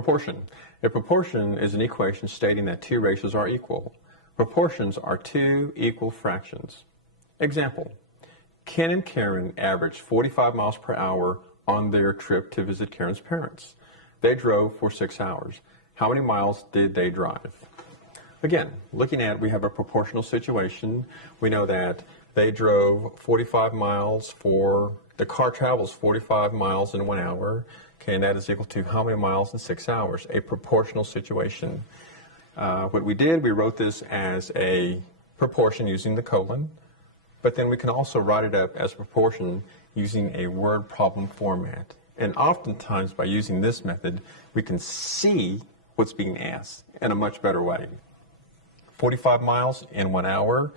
Proportion. A proportion is an equation stating that two ratios are equal. Proportions are two equal fractions. Example, Ken and Karen averaged 45 miles per hour on their trip to visit Karen's parents. They drove for 6 hours. How many miles did they drive? Again, looking at, we have a proportional situation. We know that they drove 45 miles the car travels 45 miles in 1 hour. Okay, and that is equal to how many miles in 6 hours? A proportional situation. What we did, we wrote this as a proportion using the colon, but then we can also write it up as proportion using a word problem format. And oftentimes by using this method, we can see what's being asked in a much better way. 45 miles in 1 hour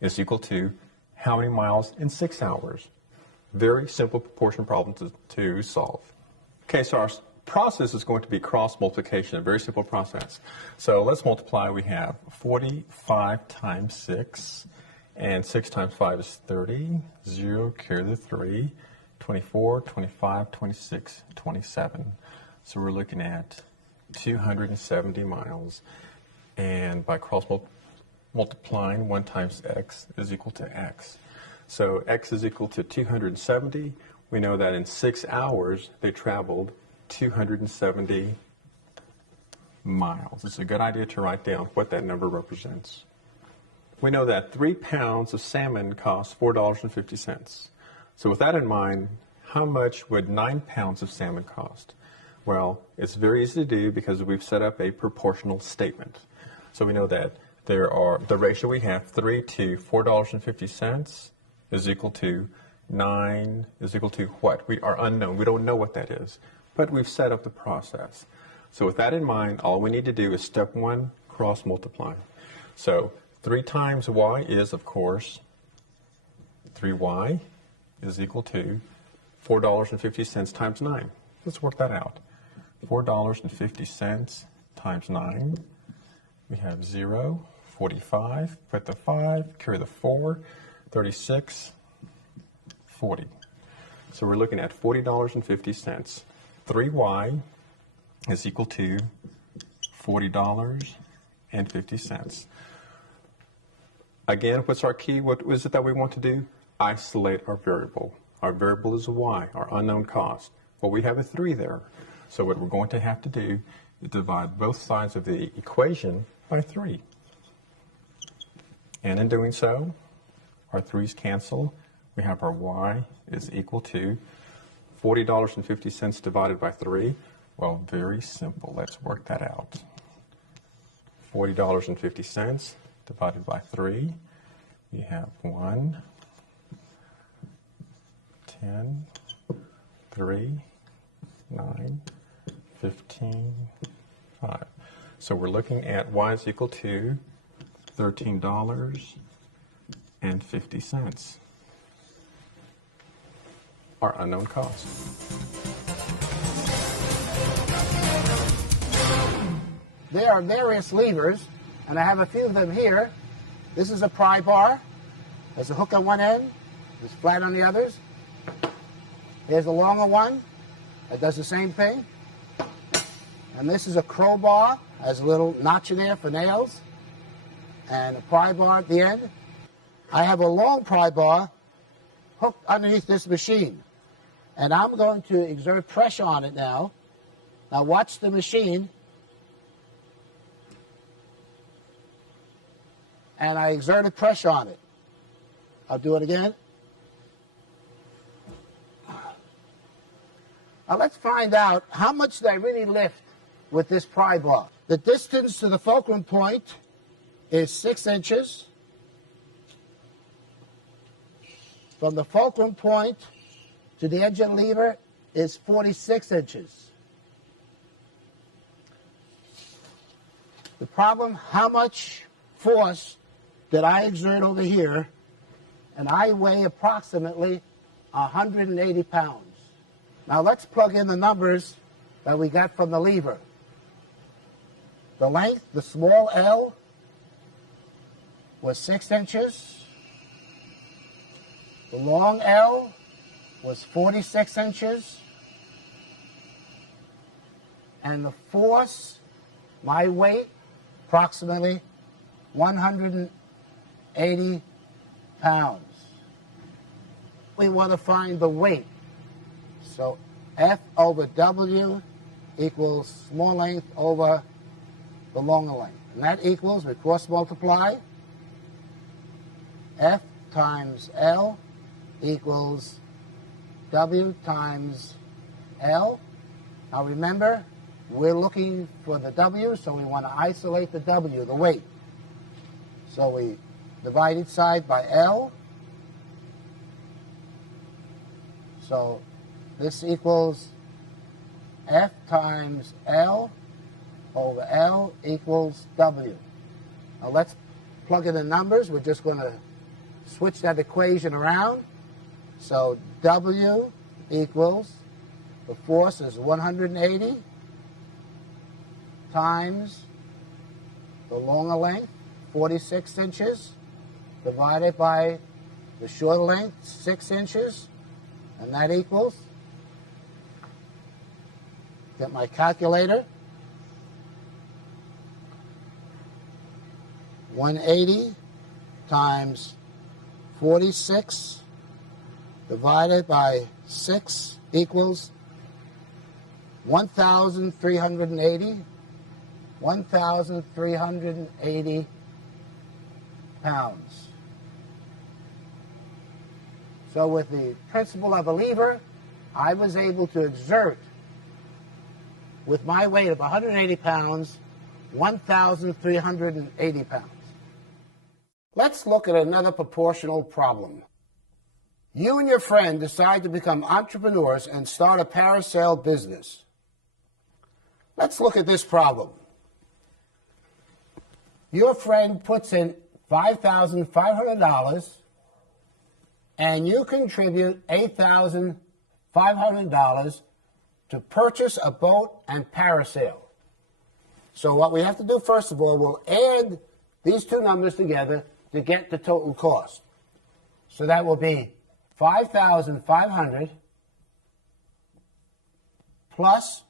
is equal to how many miles in 6 hours? Very simple proportion problem to solve. Okay, so our process is going to be cross multiplication, a very simple process. So let's multiply. We have 45 times 6, and 6 times 5 is 30. 0, carry the 3, 24, 25, 26, 27. So we're looking at 270 miles. And by cross multiplying, 1 times x is equal to x. So x is equal to 270. We know that in 6 hours, they traveled 270 miles. It's a good idea to write down what that number represents. We know that 3 pounds of salmon cost $4.50. So with that in mind, how much would 9 pounds of salmon cost? Well, it's very easy to do because we've set up a proportional statement. So we know that the ratio we have, 3 to $4.50 is equal to 9 is equal to what? We are unknown. We don't know what that is. But we've set up the process. So with that in mind, all we need to do is step 1, cross multiply. So 3 times y is, of course, 3y is equal to $4.50 times 9. Let's work that out. $4.50 times 9. We have 0, 45, put the 5, carry the 4, 36, 40. So we're looking at $40.50. 3y is equal to $40.50. Again, what's our key? What is it that we want to do? Isolate our variable. Our variable is y, our unknown cost. Well, we have a 3 there. So what we're going to have to do is divide both sides of the equation by 3. And in doing so, our 3's cancel. We have our y is equal to $40.50 divided by 3. Well, very simple. Let's work that out. $40.50 divided by 3. We have 1, 10, 3, 9, 15, 5. So we're looking at y is equal to $13.50. Our unknown cost. There are various levers, and I have a few of them here. This is a pry bar. There's a hook on one end. It's flat on the others. Here's a longer one that does the same thing. And this is a crowbar. Has a little notch in there for nails. And a pry bar at the end. I have a long pry bar hooked underneath this machine. And I'm going to exert pressure on it now. Now watch the machine. And I exerted pressure on it. I'll do it again. Now let's find out how much did I really lift with this pry bar. The distance to the fulcrum point is 6 inches. From the fulcrum point to the edge of the lever is 46 inches. The problem, how much force did I exert over here? And I weigh approximately 180 pounds. Now let's plug in the numbers that we got from the lever. The length, the small L, was 6 inches. The long L was 46 inches. and the force, my weight, approximately 180 pounds. We want to find the weight. So F over W equals small length over the longer length. And that equals, we cross multiply, F times L equals W times L. Now remember, we're looking for the W, so we want to isolate the W, the weight. So we divide each side by L. So this equals F times L over L equals W. Now let's plug in the numbers. We're just going to switch that equation around. So W equals, the force is 180 times the longer length, 46 inches, divided by the shorter length, 6 inches, and that equals, get my calculator, 180 times 46 divided by 6 equals 1,380 pounds. So with the principle of a lever, I was able to exert, with my weight of 180 pounds, 1,380 pounds. Let's look at another proportional problem. You and your friend decide to become entrepreneurs and start a parasail business. Let's look at this problem. Your friend puts in $5,500 and you contribute $8,500 to purchase a boat and parasail. So what we have to do, first of all, we'll add these two numbers together to get the total cost. So that will be 5,500 plus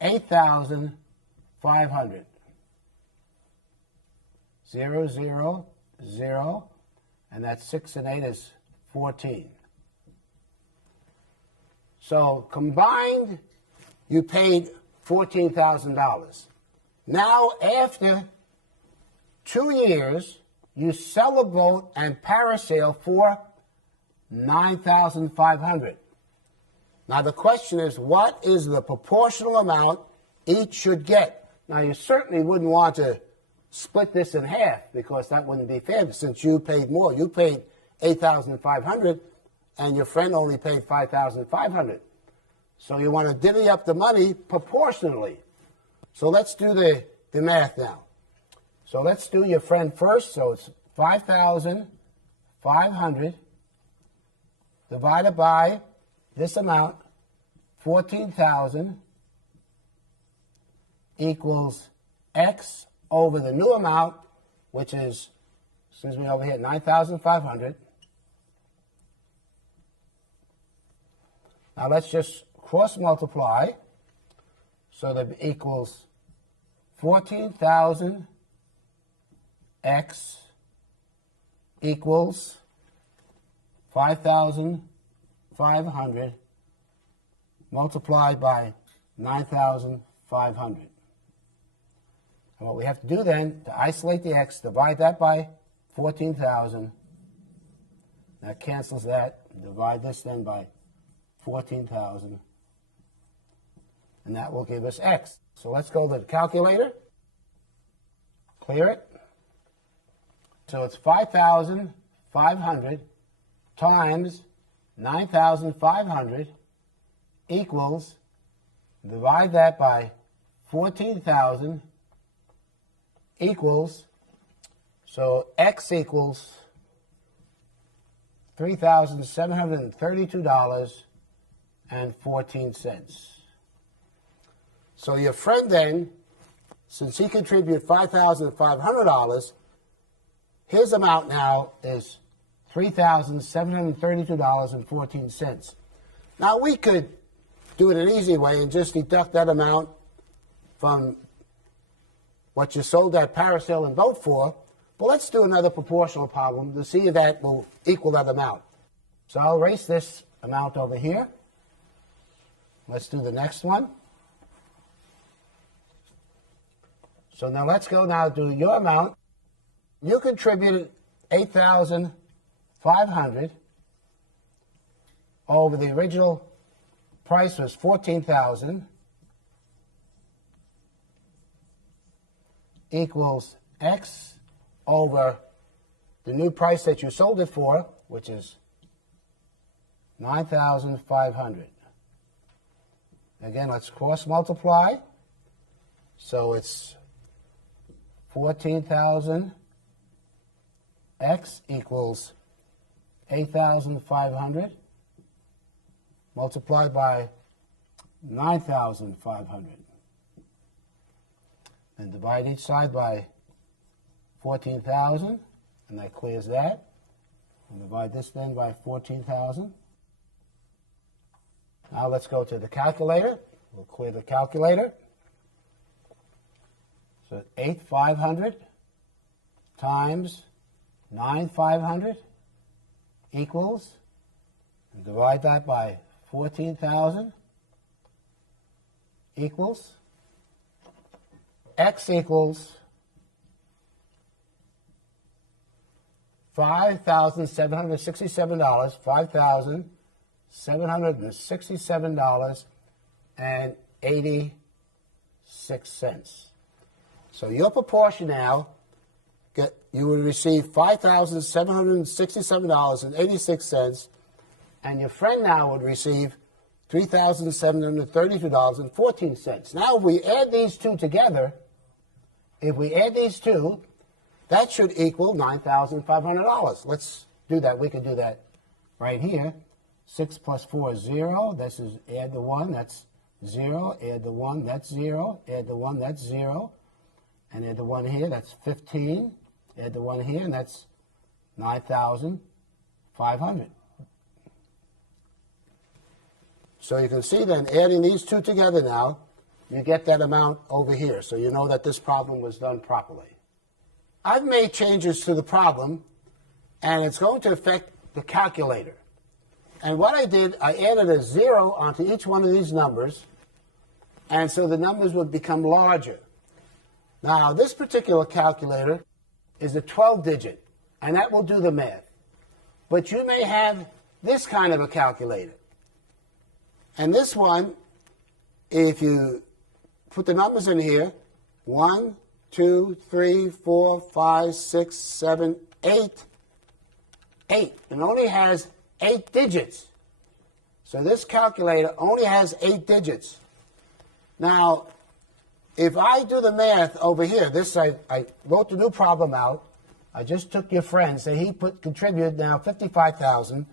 8,500. 0, 0, 0, and that's 6 and 8 is 14. So combined, you paid $14,000. Now, after 2 years, you sell a boat and parasail for $9,500. Now, the question is, what is the proportional amount each should get? Now, you certainly wouldn't want to split this in half because that wouldn't be fair since you paid more. You paid $8,500 and your friend only paid $5,500. So you want to divvy up the money proportionally. So let's do the math now. So let's do your friend first. So it's 5,500 divided by this amount, 14,000, equals X over the new amount, which is, excuse me, over here, 9,500. Now let's just cross multiply. So that equals 14,000 X equals 5,500 multiplied by 9,500. And what we have to do then, to isolate the X, divide that by 14,000. That cancels that. Divide this then by 14,000. And that will give us X. So let's go to the calculator. Clear it. So it's 5,500 times 9,500 equals, divide that by 14,000 equals, so X equals $3,732.14. So your friend then, since he contributed $5,500, his amount now is $3,732.14. Now we could do it an easy way and just deduct that amount from what you sold that parasail and boat for. But let's do another proportional problem to see if that will equal that amount. So I'll erase this amount over here. Let's do the next one. So now let's go now do your amount. You contributed $8,500 over the original price was $14,000 equals X over the new price that you sold it for, which is $9,500. Again, let's cross multiply. So it's 14,000 X equals 8,500 multiplied by 9,500. And divide each side by 14,000, and that clears that. And divide this then by 14,000. Now let's go to the calculator. We'll clear the calculator. So 8,500 times 9,500 equals, and divide that by 14,000 equals, X equals $5,767, $5,767.86. So your proportion now, you would receive $5,767.86, and your friend now would receive $3,732.14. Now, if we add these two together, that should equal $9,500. Let's do that. We could do that right here. 6 plus 4 is 0. This is add the 1, that's 0. Add the 1, that's 0. Add the 1, that's 0. And add the 1 here, that's 15. Add the 1 here, and that's 9,500. So you can see then, adding these two together now, you get that amount over here. So you know that this problem was done properly. I've made changes to the problem, and it's going to affect the calculator. And what I did, I added a 0 onto each one of these numbers, and so the numbers would become larger. Now, this particular calculator is a 12-digit, and that will do the math. But you may have this kind of a calculator. And this one, if you put the numbers in here, 1, 2, 3, 4, 5, 6, 7, 8. It only has 8 digits. So this calculator only has 8 digits. Now, if I do the math over here, I wrote the new problem out. I just took your friend, say he contributed now 55,000.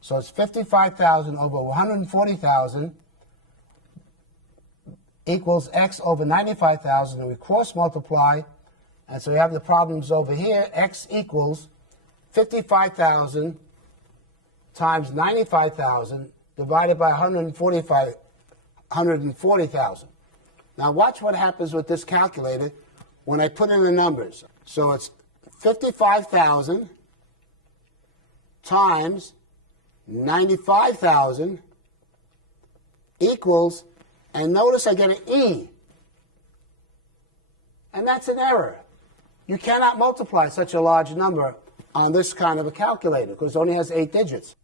So it's 55,000 over 140,000 equals X over 95,000, and we cross multiply, and so we have the problems over here. X equals 55,000 times 95,000 divided by 140,000. Now watch what happens with this calculator when I put in the numbers. So it's 55,000 times 95,000 equals, and notice I get an E. And that's an error. You cannot multiply such a large number on this kind of a calculator because it only has 8 digits.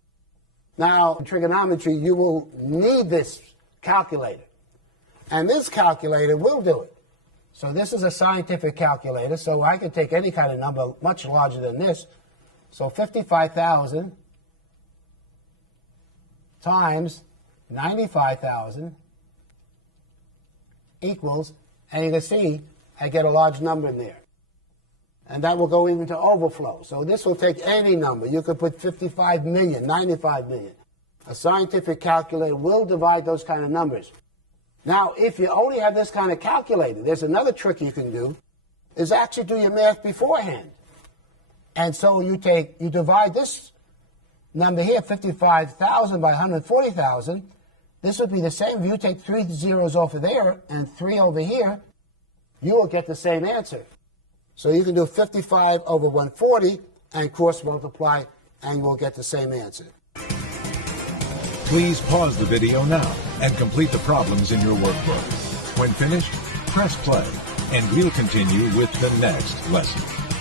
Now, in trigonometry, you will need this calculator. And this calculator will do it. So this is a scientific calculator, so I can take any kind of number much larger than this. So 55,000 times 95,000 equals, and you can see I get a large number in there. And that will go into overflow. So this will take any number. You could put 55 million, 95 million. A scientific calculator will divide those kind of numbers. Now, if you only have this kind of calculator, there's another trick you can do, is actually do your math beforehand. And so you divide this number here, 55,000 by 140,000, This would be the same. If you take 3 zeros off of there and 3 over here, you will get the same answer. So you can do 55 over 140 and cross multiply, and you will get the same answer. Please pause the video now and complete the problems in your workbook. When finished, press play, and we'll continue with the next lesson.